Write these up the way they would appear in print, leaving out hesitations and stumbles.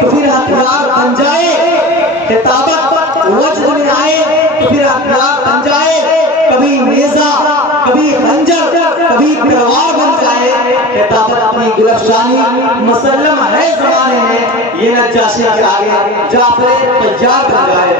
تو پھر ہتھیار بن جائے، خطابت وجد میں آئے تو پھر ہتھیار بن جائے، کبھی نیزہ کبھی خنجر کبھی تلوار بن جائے، خطابت کی گلفشانی مسلم ہے زمانے میں، یہ نجاشی کے آگے جعفر طیار بن جائے۔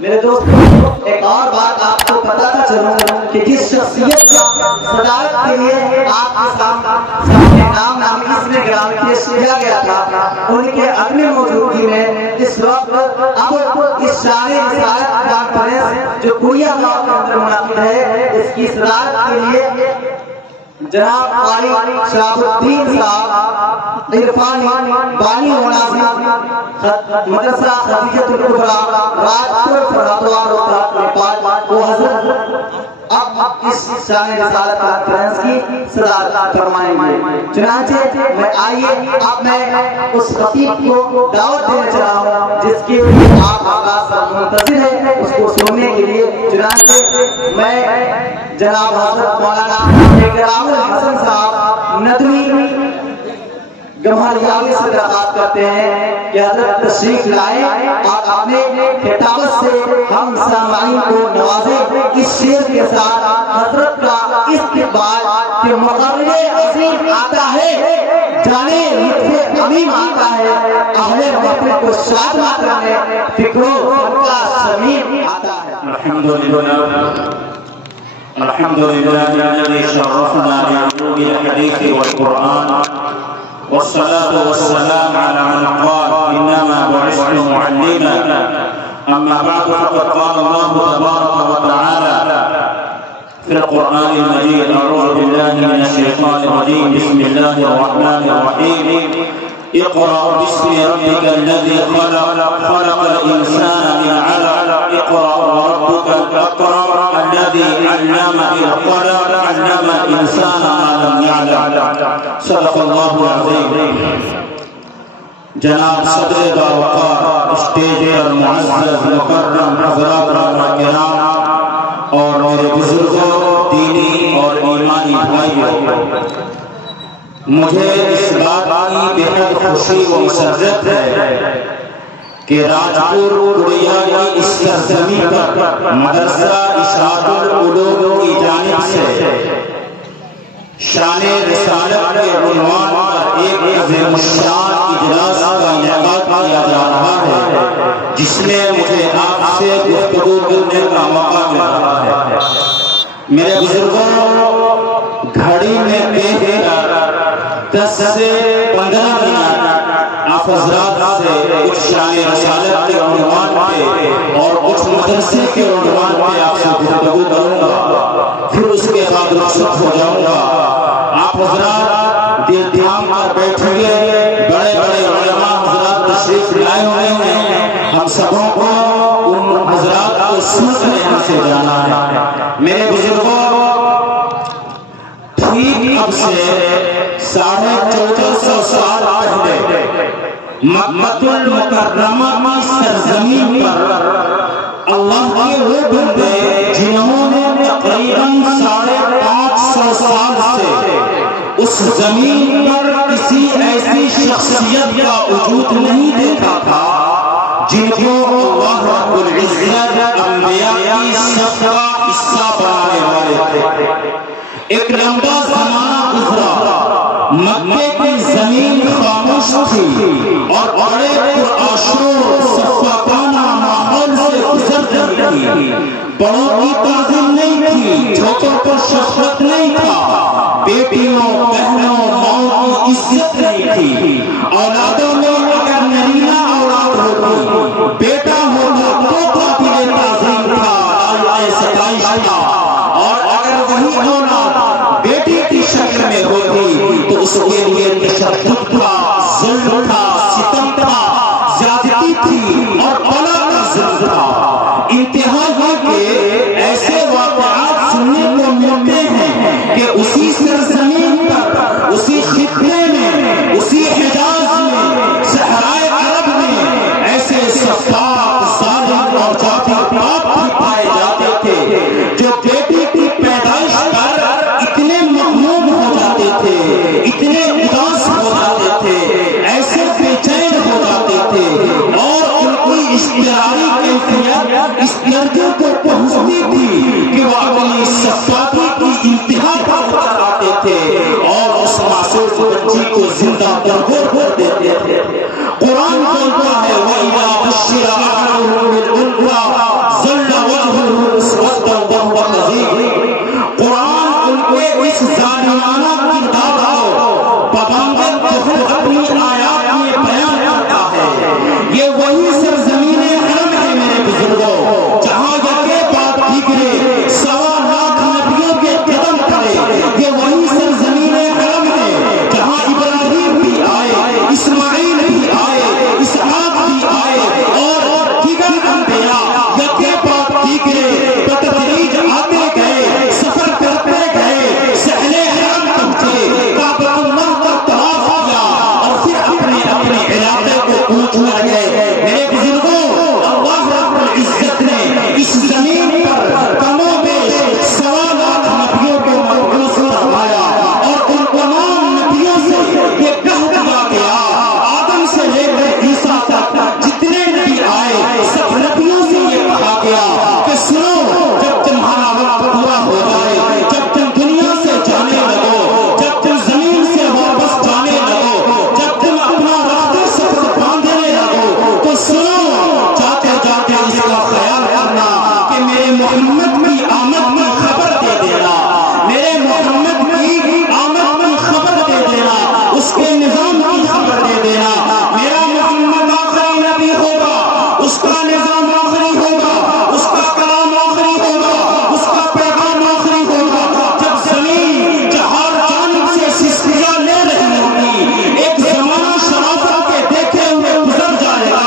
میرے دوستوں ایک اور بات آپ کو بتانا چاہوں کہ جس شخصیت کا صدارت کے لیے آپ کے سامنے نام نامی اس میں گرام پیش کیا گیا تھا، ان کے عدم موجودگی میں اس وقت اب اس شان رسالت کانفرنس جو کوریہ گاؤں کے اندر منعقد ہے، اس کی صدارت کے لیے جناب قاری شہاب الدین صاحب عرفانی بانی ونازی مدرسہ خدیجۃ الکبریٰ راجپور فراتوار نیپال وہ حضرت اب اس شان رسالت کانفرنس کی صدارت فرمائیں گے۔ چنانچہ آئیے اب میں اس خطیب کو دعوت دینا چاہتا ہوں جس کے لیے آپ آغاز کا منتظر ہیں، اس کو سننے کے لیے۔ چنانچہ میں جناب حضرت مولانا اکرام الحسن صاحب ندوی گمہریاوی سے درخواست کرتے ہیں کہ حضرت تشریف لائیں اور اپنے خطابت سے ہم سامعین کو نوازیں۔ اس شعر کے ساتھ حضرت کا استقبال کہ مقرر عظیم آتا ہے، جانے لطف عمیم آتا ہے، اہل محفل کو شاد کرنے فکر و فن کا شمیم آتا ہے۔ الحمد لله الذي شرفنا بعلوم الحديث والقرآن، والصلاة والسلام على من قال إنما بعثت معلما. أما بعد فقد قال الله تبارك وتعالى في القرآن المجيد: أعوذ بالله من الشيطان الرجيم، بسم الله الرحمن الرحيم. اقرأ باسم ربك الذي خلق، خلق الإنسان من علق. اقرأ وربك الأكرم الذي علم بالقلم، علم الإنسان ما لم يعلم. صدق الله العظيم. جناب صدر باوقار اسٹیج پر معزز مکرم حضرات کرام اور میرے بزرگوں، دینی اور ایمانی بھائیوں، مجھے اس بات کی بہت خوشی و مسرت ہے کہ راجپور کوریہ کی اس سرزمین پر مدرسہ اشاعت العلوم کی جانب سے شان رسالت کے عنوان پر ایک عظیم الشان اجلاس کا انعقاد کیا جا رہا ہے، جس میں مجھے آپ سے گفتگو کرنے کا موقع مل رہا ہے۔ میرے بزرگوں، گھڑی میں دیکھ کر 10 سے 15 منٹ آپ حضرات سے کچھ شان رسالت کے عنوان پہ اور کچھ مدرسے کے عنوان پہ آپ سے گفتگو کروں گا، پھر اس کے بعد رخصت ہو جاؤں گا۔ آپ حضرات دل تھام کر بیٹھیں گے، بڑے بڑے علماء حضرات تشریف لائے ہوئے ہیں، ہم سبوں کو ان حضرات کو سن کر یہاں سے جانا ہے۔ میرے بزرگوں، ٹھیک اب سے 1450 سال پہلے مکہ المکرمہ کی سرزمین پر اللہ کے وہ بندے جنہوں نے تقریباً 550 سال سے اس زمین پر کسی ایسی شخصیت کا وجود نہیں دیکھا تھا جن کو اللہ رب العزت انبیاء کی صف کا حصہ بنانے والے تھے۔ ایک لمبا زمانہ گزرا، مکے کی زمین خاموش تھی اور بڑے پرآشور صفاقانہ ماحول سے گزر رہی تھی۔ بڑوں کی تعظیم نہیں تھی، چھوٹوں پر شفقت نہیں تھا، بیٹیوں بہنوں ماؤں کی عزت نہیں تھی۔ اولادوں میں اگر نرینہ اولاد ہوتی، بیٹا ہوتا تو قابل تعظیم تھا، لائق ستائش تھا، اور اگر وہی اولاد بیٹی کی شکل میں ہوتی تو اس کے لیے تشدد تھا، ظلم تھا، ستم تھا، زیادتی تھی اور بلا کا ظلم تھا۔ انتہا ہے کہ ایسے واقعات سننے کو ملتے ہیں کہ اسی سرزمین پر، اسی خطے میں، اسی حجاز میں، صحرائے عرب میں ایسے صفاق، ظالم اور جابر باپ بھی پائے جاتے تھے جو بیٹی کی پیدائش پر اتنے مغموم ہو جاتے تھے، اتنے اداس ہو جاتے تھے۔ ایسے اس درجے کو پہنچتی تھی کہ وہ اپنی شفقت کی انتہا پر چل آتے تھے اور اس معصوم بچی کو زندہ کر دیتے تھے۔ قرآن کہتا ہے وَإِذَا بُشِّرَ أَحَدُهُم بِالْأُنثَىٰ ظَلَّ وَجْهُهُ مُسْوَدًّا وَهُوَ كَظِيمٌ۔ قرآن ان کے اس ظالمانہ کردار کو پابند جو خود اپنی آیات میں بیان کرتا ہے۔ یہ وہی سرزمین حرم ہے میرے بزرگوں، جہاں یکے بعد دیگرے 1.25 لاکھ نبیوں کے قدم پڑے۔ یہ وہی سرزمین حرم ہے جہاں ابراہیم بھی آئے، اسماعیل بھی آئے، اسحاق بھی آئے اور دیگر انبیاء یکے بعد دیگرے بتدریج آتے گئے، سفر کرتے گئے، سہل حرم پہنچے، کعبۃ اللہ کا طواف کیا اور پھر اپنے اپنے علاقے کو پہنچ گئے۔ میرے بزرگوں، اللہ رب العزت نے اس زمین پر کم و بیش 1.25 لاکھ نبیوں کو مبعوث فرمایا اور ان تمام نبیوں سے یہ کہہ دیا گیا، آدم سے لے کر عیسیٰ تک جتنے نبی آئے سب نبیوں سے یہ کہا گیا کہ سنو، جب تمہارا وقت پورا ہو جائے، جب تم دنیا سے جانے لگو، جب تم زمین سے واپس جانے لگو، جب تم اپنا راستہ سفر باندھنے لگو، تو سنو، جاتے جاتے اس کا خیال کرنا کہ میرے محمد کی آمد کی خبر دے دینا، میرے محمد کی آمد کی خبر دے دینا، اس کے نظام کی خبر دے دینا۔ میرا محمد آخری نبی ہوگا، اس کا نظام آخری ہوگا، اس کا کلام آخری ہوگا، اس کا پیغام آخری ہوگا۔ جب زمین ہر جانب سے سسکیاں لے رہی ہوگی، ایک زمانہ شرافت کے دیکھے ہوئے گزر جائے گا،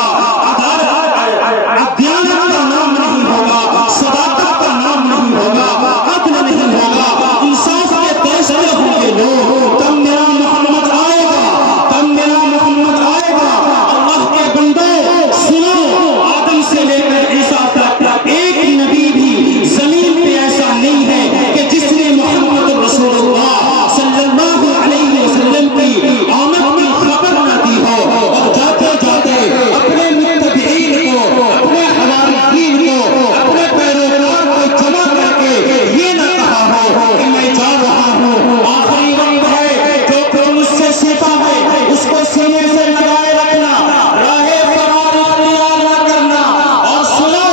دیانت کا نام نہیں ہوگا، صداقت کا نام نہیں ہوگا، عدل نہیں ہوگا، انصاف کے فیصلے ہوں گے لوگ، تب میرا محمد آئے گا، تب میرا محمد آئے گا۔ اللہ کے بندوں سنو، آدم سے لے کر عیسیٰ تک ایک نبی بھی زمین پہ ایسا نہیں ہے کہ جس نے محمد رسول اللہ صلی اللہ علیہ وسلم کی آمد کی خبر نہ دی ہو اور جاتے جاتے اپنے متبعین کو، اپنے حواریین کو، اپنے پیروکار کو جمع کر کے یہ نہ کہا ہو کہ میں جا رہا ہوں، آخری وقت ہے، جو کوئی مجھ سے سیتا ہے اس کو سینے سے لگائے رکھنا، راہ فرار اختیار نہ کرنا۔ اور سنو،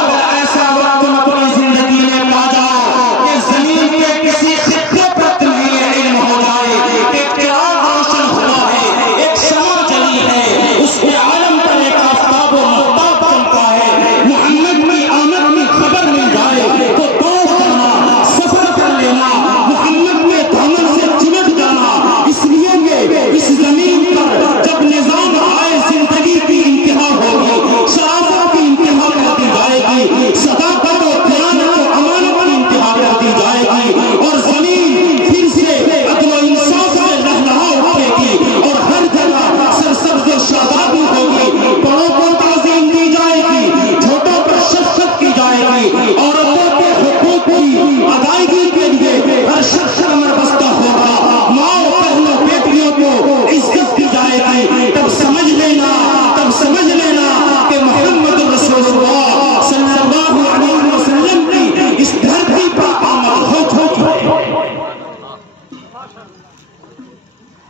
اگر ایسا وقت تم اپنی زندگی میں پا جاؤ کہ زمین کے کسی خطے پر تمہیں یہ علم ہو جائے کہ چراغ روشن ہوا ہے، ایک شمع جلی ہے، اس کے عالم پر ایک آفتاب و مہتاب چمکا ہے، محمد کی آمد کی خبر مل جائے تو دوڑ جانا، سفر کر لینا، محمد کے دامن سے چمٹ جانا۔ اس لیے یہ اس زمین پر جب نظام آئے زندگی کی انتہا ہوگی، شرافت کی انتہا کر دی جائے گی، صداقت و دیانت و امانت کی انتہا کر دی جائے گی اور زمین پھر سے عدل و انصاف سے لہلہا اٹھے گی اور ہر جگہ سرسبز و شادابی ہوگی، بڑوں کو تعظیم دی جائے گی، چھوٹوں پر شفقت کی جائے گی، عورتوں کے حقوق کی ادائیگی کے لیے ہر شخص کمر بستہ ہوگا، ماں بہنوں بیٹیوں کو عزت دی جائے گی۔ تب سمجھ لینا، تب سمجھ لینا کہ محمد رسول اللہ صلی اللہ علیہ وسلم کی اس دھرتی پر آمد ہو چکی ہے۔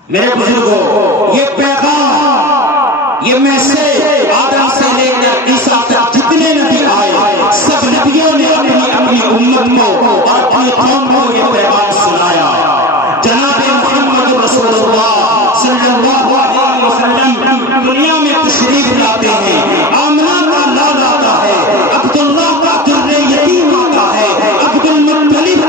میرے بزرگوں، یہ پیغام، یہ میسج آدم سے لے کر عیسیٰ تک جتنے نبی آئے سب نبیوں نے اپنی اپنی امت کو اور اپنی قوم کو یہ پیغام سنایا۔ جناب محمد رسول اللہ صلی اللہ علیہ وسلم دنیا میں تشریف لاتے ہیں، آمنہ کا لال آتا ہے، عبداللہ کا در یتیم آتا ہے، عبد المطلب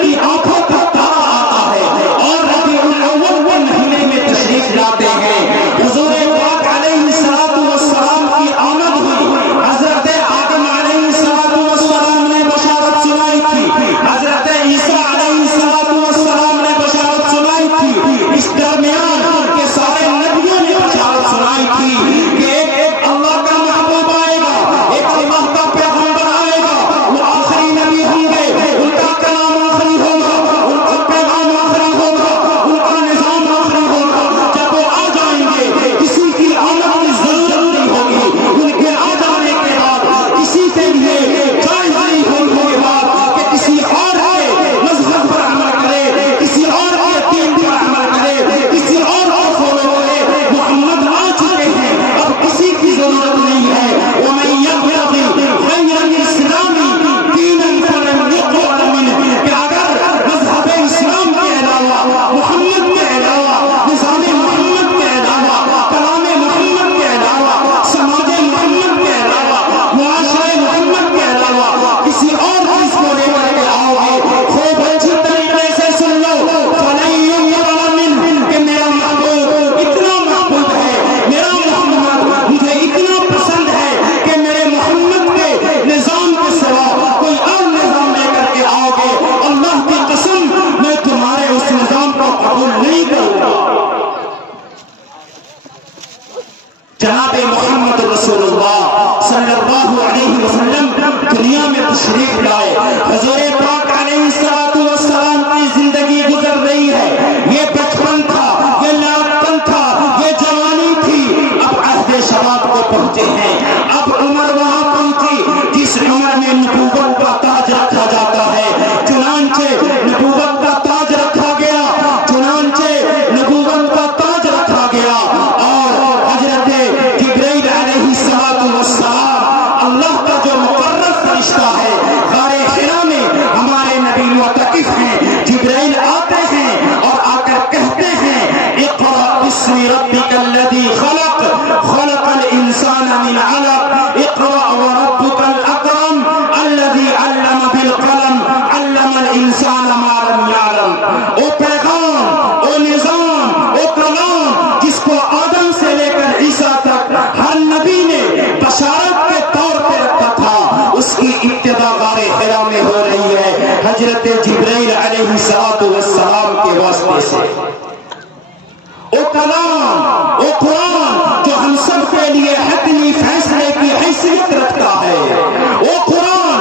کی آنکھوں کا تارا آتا ہے اور ربیع الاول کے مہینے میں تشریف لاتے ہیں۔ حضور پاک علیہ السلام کی آمد ہوئی، حضرت آدم علیہ السلام نے بشارت سنائی تھی، حضرت عیسیٰ علیہ السلام نے بشارت سنائی تھی، اس درمیان کے سارے نبیوں نے بشارت سنائی تھی کہ جناب محمد رسول اللہ صلی اللہ علیہ وسلم دنیا میں تشریف لائے. حضور پاک علیہ السلام کی زندگی گزر رہی ہے. یہ بچپن تھا، یہ لاڑپن تھا، یہ جوانی تھی. اب عہد شباب کو پہنچے ہیں. اب عمر وہاں پہنچی جس عمر میں نبوت کا تاج رکھا جاتا ہے. چنانچہ نبوت کا تاج رکھا گیا، چنانچہ نبوت کا تاج رکھا گیا. اور حضرت جبرائیل علیہ السلام اللہ کا جو مقرر فرشتہ ہے، غار حرا میں ہمارے نبی معتکف ہیں. جبرائیل آتے ہیں اور آ کر کہتے ہیں اقرأ باسم ربک الذی خلق خلق الانسان من علق اقرأ وربک الاکرم الذی علم بالقلم علم الانسان ما لم یعلم. او پیغام، او نظام، او کلام جس کو آدم سے لے کر عیسیٰ تک ہر نبی نے بشارت کے طور پہ رکھا تھا، اس کی ابتدا غار حرا میں ہو رہی ہے حضرت جبرائیل علیہ السلام کے واسطے سے. او کلام، او قرآن جو ہم سب کے لیے حتمی فیصلے کی حیثیت رکھتا ہے. او قرآن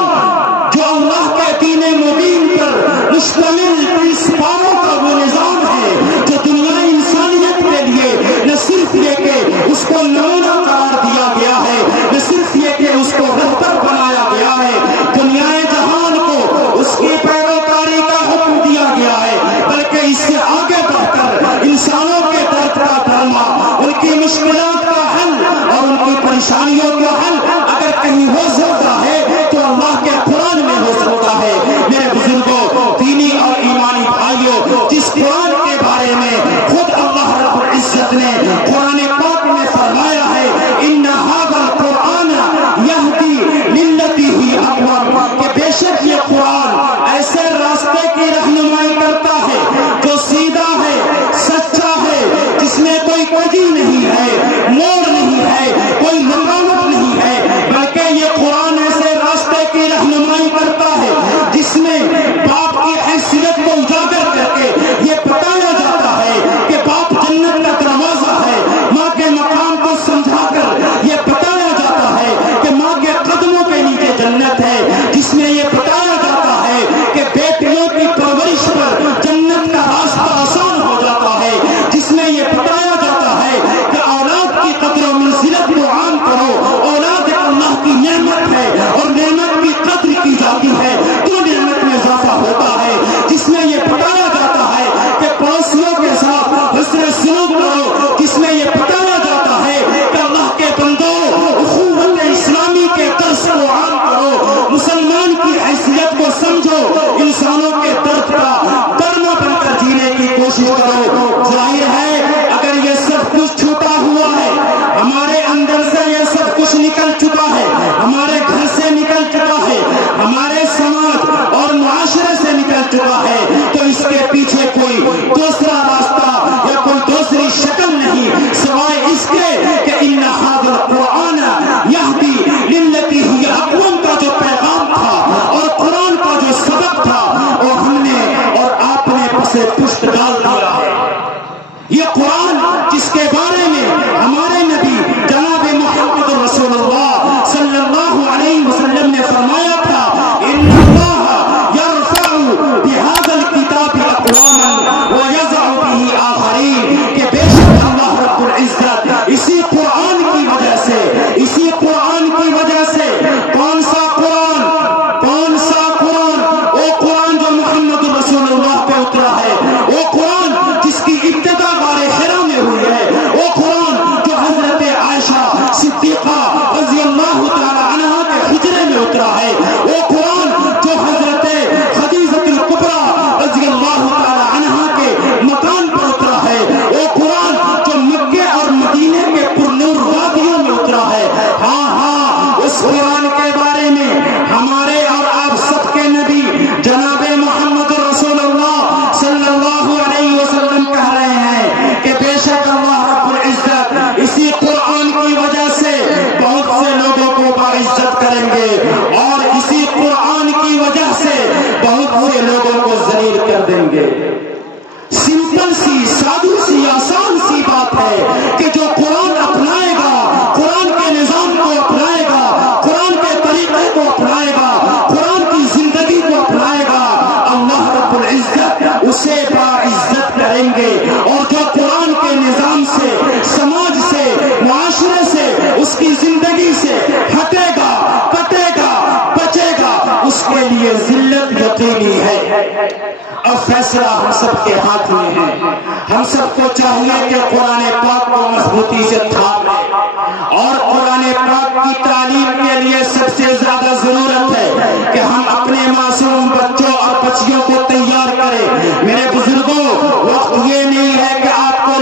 جو اللہ کے دین مبین پر مشتمل پرنسپلوں کا وہ نظام ہے جو دنیا انسانیت کے لیے نہ صرف یہ کہ اس کو نمونہ قرار دیا گیا ہے، نہ صرف یہ کہ اس کو رہبر بنایا گیا ہے، دنیا جہان کو اس کی پیروکاری کا حکم دیا گیا ہے، بلکہ اس سے آگے بڑھ کر انسانوں کے درد کا درما، ان کی مشکلات کا حل اور ان کی پریشانیوں کا حل اگر کہیں ہو سکتا ہے تو اللہ کے قرآن میں ہو سکتا ہے. میرے بزرگوں، دینی اور ایمانی بھائیوں، جس قرآن کے بارے میں خود اللہ رب العزت نے قرآن پاک میں فرمایا ہے ان ھذا القرآن یہدی للتی ہی اقوم، کہ بے شک یہ قرآن ایسے راستے کی رہنمائی کرتا ہے جو سیدھا ہے، سچا ہے، جس میں کوئی کجی نہیں ہے، موڑ نہیں ہے، کوئی رکاوٹ نہیں ہے، بلکہ یہ قرآن ایسے راستے کی رہنمائی کرتا ہے جس میں باپ کی حیثیت کو اجاگر کر کے یہ بتایا جاتا ہے کہ باپ جنت کا دروازہ ہے. ماں کے مقام کو سمجھا کر یہ بتایا جاتا ہے کہ ماں کے قدموں کے نیچے جنت ہے، جس میں یہ بتایا جاتا ہے کہ بیٹیوں کی پرورش پر جنت کا راستہ آسان ہو جاتا ہے، جس میں یہ بتایا جاتا ہے کہ اولاد کی قدر و منزلت کو عام کرو. اولاد اللہ کی نعمت ہے اور نعمت کی قدر کی جاتی ہے تو نعمت میں اضافہ ہوتا ہے، جس میں یہ بتایا جاتا ہے کہ پڑوسیوں کے ساتھ حسن سلوک کرو، جس میں یہ بتایا جاتا ہے کہ اللہ کے بندوں اخوت اسلامی کے درس کو عام کرو، مسلمان کی حیثیت کو سمجھو، انسانوں کے درد کا درما بن کر جینے کی کوشش کرو. ظاہر ہے اگر یہ سب کچھ چھپا ہوا ہے، ہمارے اندر سے یہ سب کچھ نکل چکا ہے، ہمارے گھر سے نکل چکا ہے، ہمارے سماج اور معاشرے سے نکل چکا ہے، تو اس کے پیچھے کوئی دوسرا راستہ یا کوئی دوسری شکل نہیں سوائے اس کے کہ ان ھذا القرآن یہدی للتی ہی اقوم کا جو پیغام تھا اور قرآن کا جو سبق تھا وہ ہم نے اور آپ نے پسے پشت ڈال دیا ہے. یہ قرآن جس کے بارے میں ہمارے نبی جناب محمد رسول اللہ صلی اللہ علیہ وسلم نے فرمایا تھا ان اللہ یرفع بہذا الکتاب اقواما ویضع به آخرین، کہ بے شک اللہ رب العزت اسی قرآن کی وجہ سے، اسی قرآن کی وجہ سے، کون سا قرآن، کون سا قرآن؟ وہ قرآن جو محمد رسول اللہ پہ اترا ہے، وہ قرآن جس کی ابتدا غار حرا میں ہوئی ہے، وہ قرآن اور فیصلہ ہم سب کے ہاتھ میں ہے. ہم سب کو چاہیے کہ قرآن پاک کو مضبوطی سے تھام لیں اور قرآن پاک کی تعلیم کے لیے سب سے زیادہ ضرورت ہے کہ ہم اپنے معصوم بچوں اور بچیوں کو تیار کریں. میرے بزرگوں، وقت یہ نہیں ہے کہ آپ کو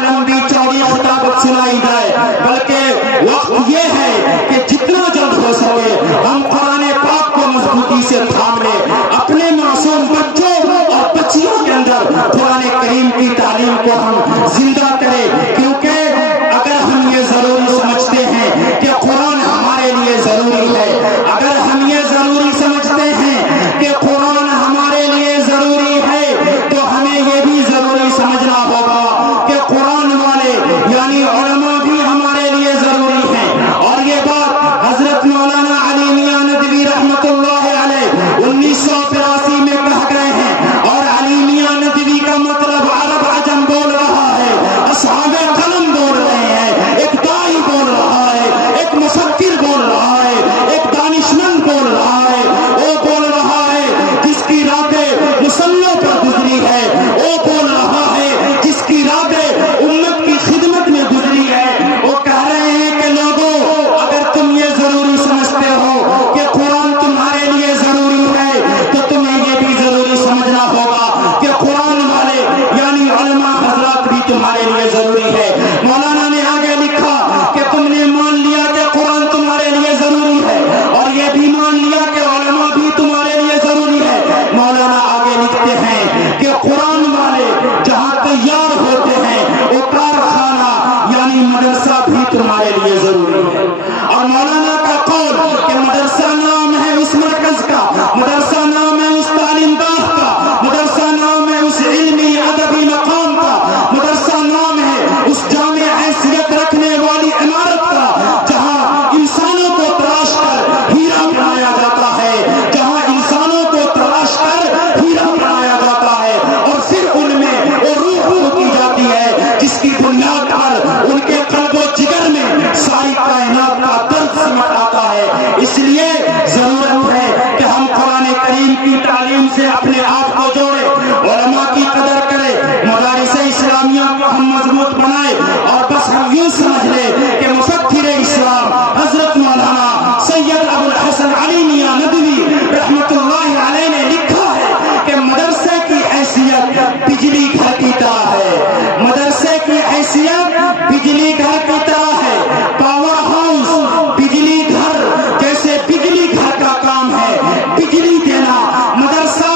لمبی چوڑی خطابت سنائی جائے، بلکہ وقت یہ ہے کہ جتنا جلد ہو سکے ہم قرآن پاک کو مضبوطی سے تھام لیں، اپنے معصوم بچوں اور بچیوں کے اندر قرآن کریم کی تعلیم کو ہم زندہ کریں. کیونکہ اگر ہم یہ ضروری سمجھتے ہیں کہ قرآن ہمارے لیے ضروری ہے، اگر ہم یہ ضروری سمجھتے ہیں کہ قرآن ہمارے لیے ضروری ہے، تو ہمیں یہ بھی ضروری سمجھنا ہوگا کہ قرآن والے یعنی علماء بھی ہمارے لیے ضروری ہیں. اور یہ بات حضرت مولانا علی میاں ندوی رحمت اللہ علیہ 1982 میں کہہ گئے ہیں. اور علی میاں ندوی کا مطلب عرب عجم بول رہا ہے، اصحاب قلم بول رہے ہیں، ایک دائی بول رہا ہے، ایک مفکر بول رہا ہے، ایک دانشمند بول رہا ہے. وہ بول رہا ہے جس کی راتیں مسلوں پر گزری ہے، وہ بول رہا ہے جس کی راتیں امت کی خدمت میں گزری ہے. وہ کہہ رہے ہیں کہ لوگوں، اگر تم یہ ضروری سمجھتے ہو کہ قرآن تمہارے لیے ضروری ہے، تو تمہیں یہ بھی ضروری سمجھنا ہوگا کہ قرآن والے یعنی علماء حضرات بھی تمہارے لیے ضروری ہے. مولانا نے آگے لکھا کہ تم نے مان لیا کہ قرآن تمہارے لیے ضروری ہے اور یہ بھی مان لیا کہ علماء بھی تمہارے لیے ضروری ہے. مولانا آگے لکھتے ہیں کہ قرآن والے جہاں تیار ہوتے ہیں وہ کارخانہ یعنی مدرسہ بھی تمہارے لیے ضروری ہے. اور مولانا کا قول کہ مدرسہ نام ہے اس مرکز کا، مدرسہ نام ہے اس تعلیم گاہ کا، مدرسہ نام ہے اس علمی ادبی مقام کا، مدرسہ نام ہے اس جامع حیثیت رکھنے والی عمارت کا جہاں انسانوں کو تلاش کر ہیرا بنایا جاتا ہے، جہاں انسانوں کو تلاش کر ہیرا بنایا جاتا ہے اور پھر ان میں وہ روح کی جاتی ہے جس کی بنیاد پر ان کے قلب و جگر میں ساری کائنات کا درد سمٹ آتا ہے. اس لیے ضرورت ہے کہ ہم قرآن کریم کی تعلیم سے اپنے آپ کو جوڑیں، علماء کی قدر کریں، مدارس اسلامیہ کو ہم مضبوط بنائیں. اور بس ہم یوں سمجھ لیں کہ مفکر اسلام حضرت مولانا سید ابو الحسن علی میاں ندوی رحمت اللہ علیہ نے لکھا ہے کہ مدرسے کی حیثیت بجلی گھر کی طرح ہے، مدرسے کی حیثیت بجلی گھر کی طرح ہے. پاور ہاؤس بجلی گھر جیسے بجلی گھر کا کام ہے، بجلی دینا. مدرسہ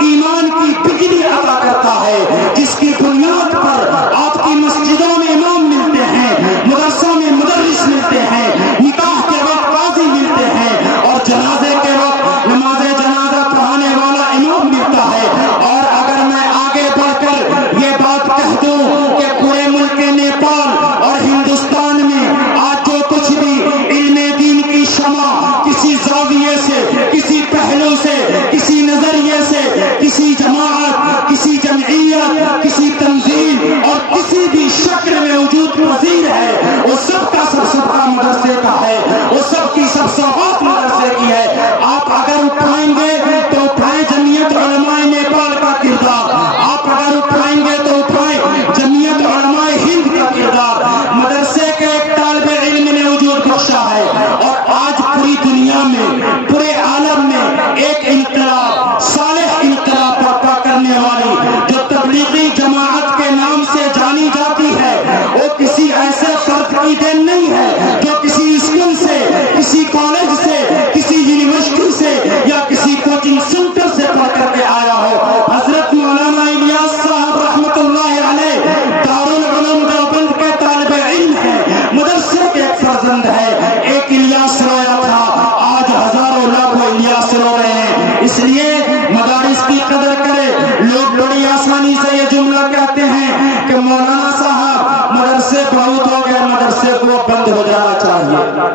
ایمان کی بجلی عطا کرتا ہے جس کی بنیاد پر آپ کی مسجدوں میں امام ملتے ہیں، مدرسوں میں مدرس ملتے ہیں، نکاح کے وقت قاضی ملتے ہیں اور جنازے کے وقت نماز جنازہ پڑھانے والا امام ملتا ہے. اور اگر میں آگے بڑھ کر یہ بات کہہ دوں کہ پورے ملک نیپال اور ہندوستان میں آج جو کچھ بھی علم دین کی شمع کسی زاویے سے، کسی پہلو سے، کسی نظریے سے، کسی جماعت، کسی جمعیت، کسی تنظیم اور کسی بھی شکل میں وجود پذیر ہے، وہ سب کا سب کا مدرسے کا ہے، وہ سب کی سب سوغات مدرسے کی ہے. آپ اگر اٹھائیں گے تو اٹھائیں جمعیت علماء نیپال کا کردار، آپ اگر اٹھائیں گے تو اٹھائیں جمعیت علماء ہند کا کردار. مدرسے کے ایک طالب علم نے وجود بخشا ہے اور آج پوری دنیا میں، پورے عالم میں ایک انقلاب، صالح انقلاب برپا کرنے والی جو تبلیغی جماعت کے نام سے جانی جاتی ہے، وہ کسی ایسے فرد کی دین نہیں ہے جو کسی اسکول سے، کسی کالج سے، کسی یونیورسٹی سے یا کسی کوچنگ سینٹر سے پڑھ کر کے آیا ہو. حضرت مولانا الیاس صاحب رحمت اللہ علیہ دارالعلوم دیوبند کے طالب علم ہیں، مدرسے کے ایک فرزند ہے. ایک الیاس رویا تھا، آج ہزاروں لاکھوں الیاس رو رہے ہیں. اس لیے مدارس کی قدر کرے. لوگ بڑی آسانی سے یہ جملہ کہتے ہیں کہ مولانا صاحب مدرسے بہت ہو گئے، مدرسے کو بند ہو جانا چاہیے.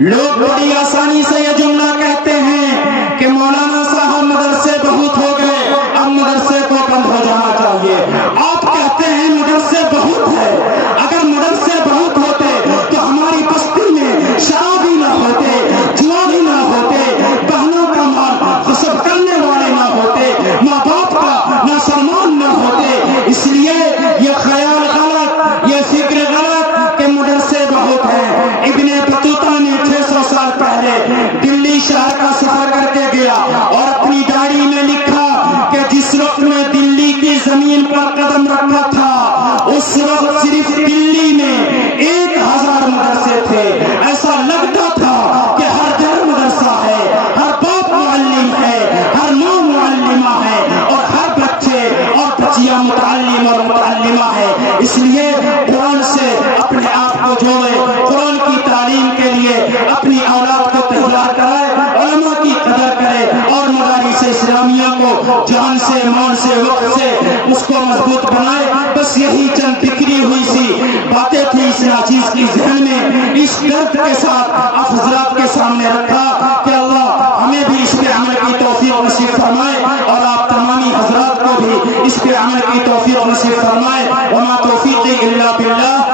لوگ بڑی آسانی سے یہ جملہ کہتے ہیں کہ مولانا صاحب مدرسے بہت ہو گئے، اب مدرسے کو بند ہو جانا چاہیے. آپ کہتے ہیں مدرسے بہت ہے، اگر مدرسے بہت ہوتے تو ہماری بستی میں شرابی نہ ہوتے، جوا بھی نہ ہوتے، بہنوں کا مال غصب کرنے والے نہ اسلامیہ کو جان سے مان سے وقت سے اس کو مضبوط بنائے. بس یہی چند بکھری ہوئی سی باتیں تھی اس ناچیز کی ذہن میں. اس درد کے ساتھ آپ حضرات کے سامنے رکھا کہ اللہ ہمیں بھی اس پہ عمل کی توفیق نصیب فرمائے اور آپ تمامی حضرات کو بھی اس پہ عمل کی توفیق نصیب فرمائے. وما توفیقی الا باللہ.